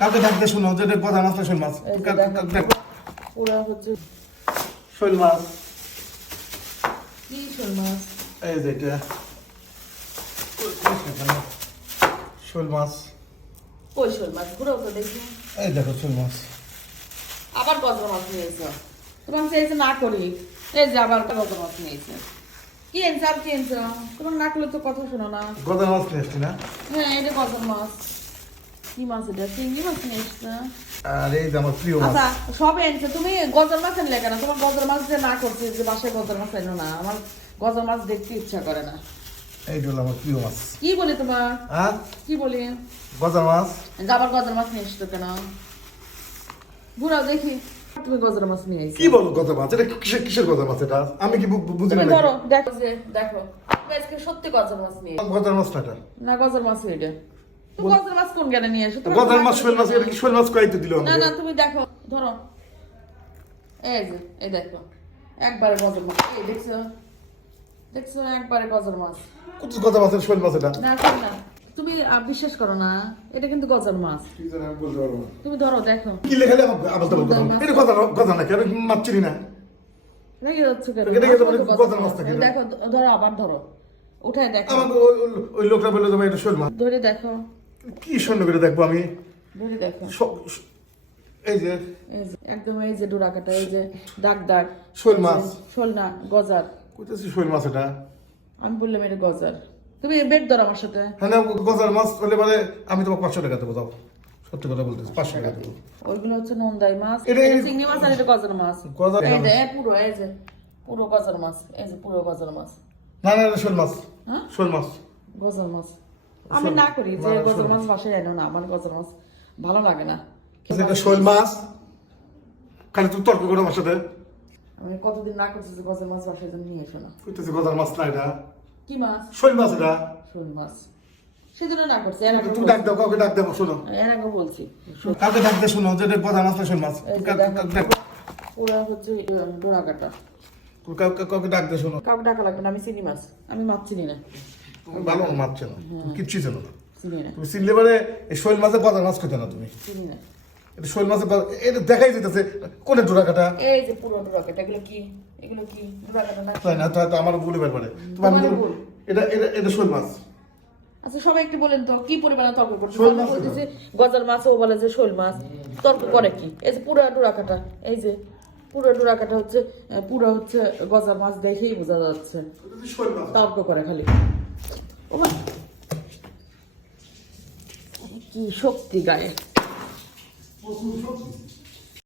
কাকে ডাকতে শুনো যে গজার মাছ না শোল মাছ? ওরা হচ্ছে শোল মাছ। কি শোল মাছ? এই যে এটা শোল মাছ। কই শোল মাছ? ঘুরাও তো দেখি। এই দেখো শোল মাছ। আবার গজার মাছ নিয়েছ? তোমার চাইছে না করি। এই যে আবার গজার মাছ নিয়েছে। কি এনেছ আর কি এনেছ? তোমার না করলে তো কথা শোনো না। গজার মাছ নিয়ে এসছি না? হ্যাঁ, এটা গজার মাছ। কি মাছ এটা? চিংড়ি মাছ নিয়ে এসছে। আর এই যে আমার প্রিয় মাছ। আচ্ছা, সবে এনেছে। তুমি গজার মাছ আনলে কেন? তোমার গজার মাছ যে না করছে যে বাসায় গজার মাছ এনো না। আমার গজার মাছ দেখতে ইচ্ছা করে না। এইটা হলো আমার প্রিয় মাছ। কি বলি তোমার? আর কি বলি? গজার মাছ। আবার গজার মাছ নিয়ে এসছো কেন? ঘুরাও দেখি। তুমি গজার মাছ নিয়ে এসেছো। কি বলো গজার মাছ? এটা কিসের গজার মাছ এটা? আমি কি বুঝি না? তুমি ধরো, দেখো যে দেখো। তুমি আজকে সত্যি গজার মাছ নিয়ে এসেছো। গজার মাছ না এটা। না, গজার মাছ এটা। তুমি গজার মাছ কোন জ্ঞানে নিয়ে এসেছো? গজার মাছ শোল মাছ, এটা কি শোল মাছ কইতে দিল না আমাকে? না, তুমি দেখো, ধরো। এই যে, এই দেখো। একবারে গজার মাছ। এই দেখছো? দেখছো একবারে গজার মাছ। কত গজার মাছের শোল মাছ এটা? না, ঠিক না। তুমি বিশ্বাস করো না, এটা কিন্তু গজার মাছ। কি জানি আমি বলতে পারবো না। তুমি ধরো, দেখো। কি লেখালে আবার তো বলতে পারবো। এটা গজার নাকি? আমি মাছ চিনি না। রেগে যাচ্ছে কেন? এটা কিন্তু মানে গজার মাছ নাকি? দেখো, ধরো, আবার ধরো। উঠায় দেখো। আমাকে ওই লোকটা বললো তোমার এটা শোল মাছ। ধরে দেখো। কি সুন্দর করে দেখবো আমি। ধরে দেখো। এই যে এই যে একদম, এই যে ডোরা কাটা, এই যে দাগ দাগ। শোল মাছ। শোল না, গজার। কইতেছি শোল মাছ এটা। আমি বললাম এটা গজার। তুমি বেড ধরো আমার সাথে। হ্যাঁ না, গজার মাছ হলে মানে আমি তোমাকে 500 টাকা দেবো, যাও। সত্যি কথা বলতেছি, 500 টাকা দেবো। ওইগুলো হচ্ছে নন্দাই মাছ, এটা চিংড়ি মাছ, আর এটা গজার মাছ। গজার এই যে পুরো, এই যে পুরো গজার মাছ, এই যে পুরো গজার মাছ। না না, এটা শোল মাছ। হ্যাঁ, শোল মাছ। গজার মাছ। আমি না করি যে গজার মাছ বাসায় এনো না, আমার গজার মাছ ভালো লাগে না। এটা শোল মাছ। খালি তুই তর্ক করো আমার সাথে। আমি কতদিন না করছি যে গজার মাছ বাসায় যেন নিয়ে এসো না। কইতেছি গজার মাছ না এটা। কি মাছ? শোল মাছ এটা। শোল মাছ। সেজন্য না করছি, এর আগে তুমি ডাক দাও, কাউকে ডাক দেবো, শোনো। এর আগে বলছি। কাউকে ডাক দিয়ে শোনো যে এটা গজার মাছ না শোল মাছ। এই যে দেখো, ওরা হচ্ছে ডোরা কাটা। কাউকে ডাক দিয়ে শোনো। কাউকে ডাকা লাগবে না, আমি চিনি মাছ। আমি মাছ চিনি না। তুমি ভালো মাছ চেনো, তুমি কিচ্ছুই চেনো না। চিনি না, তুমি চিনলে পারে এই শোল মাছের গজার মাছ খেতে না তুমি। চিনি না। এটা শোল মাছের এটা দেখাই যেতেছে কোনে ডোরা কাটা। এই যে পুরো ডোরা কাটা, এগুলো কি? এগুলো কি ডোরা কাটা না? তাই না, তো আমার ভুলে পারে। তোমার ভুল। এটা এটা এটা শোল মাছ। আচ্ছা, সবাই একটু বলেন তো, কি পরিমাণে তর্ক করছে? শোল আমি মাছ বলতেছি গজার মাছ, ও বলে যে শোল মাছ। তর্ক করে কি? এই যে পুরো ডোরা কাটা, এই যে পুরো ডোরা কাটা হচ্ছে, পুরো হচ্ছে গজার মাছ, দেখেই বোঝা যাচ্ছে। শোল মাছ। তর্ক করে খালি। ও মা, কি শক্তি গায়ে!